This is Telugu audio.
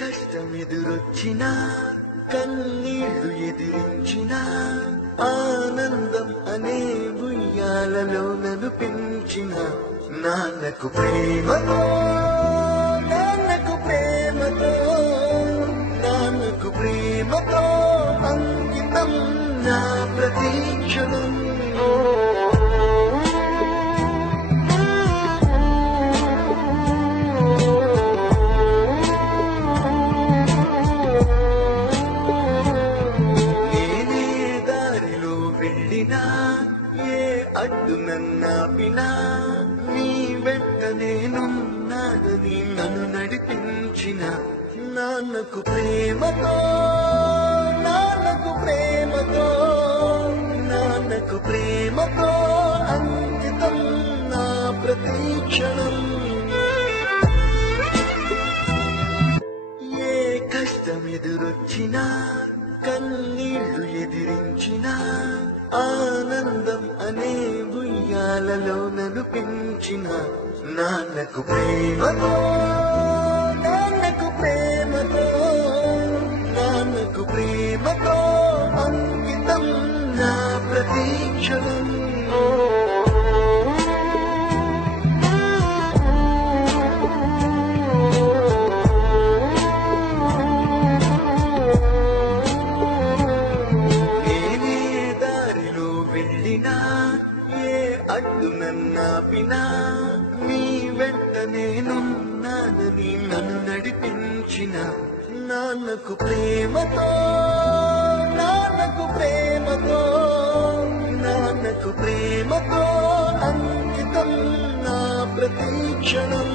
కష్టమెదురొచ్చినా కన్నీళ్లు ఎదిరించినా ఆనందం అనే ఉయ్యాలలో నన్ను పెంచిన నాన్నకు ప్రేమతో నాన్నకు ప్రేమతో నాన్నకు ప్రేమతో అంకితం నా ప్రతీక్షణం. వెళ్ళినా ఏ అడ్డు నన్నాపినా నీ వెంట నేనున్నానని నన్ను నడిపించిన నాన్నకు ప్రేమతో నాన్నకు ప్రేమతో నాన్నకు ప్రేమతో అంకితం నా ప్రతీక్షణం. ఏ కష్టం ఎదురొచ్చినా కన్నీళ్లు ఎదిరించినా ఆనందం అనే ఉయ్యాలలో నన్ను పెంచిన నాన్నకు ప్రేమతో నాన్నకు ప్రేమతో నాన్నకు ప్రేమతో అంకితం నా ప్రతీక్షణం. వెళ్ళినా ఏ అడ్డు నన్నాపినా నీ వెంట నేనున్నానని నన్ను నడిపించిన నాన్నకు ప్రేమతో నాన్నకు ప్రేమతో నాన్నకు ప్రేమతో అంకితం నా ప్రతీక్షణం.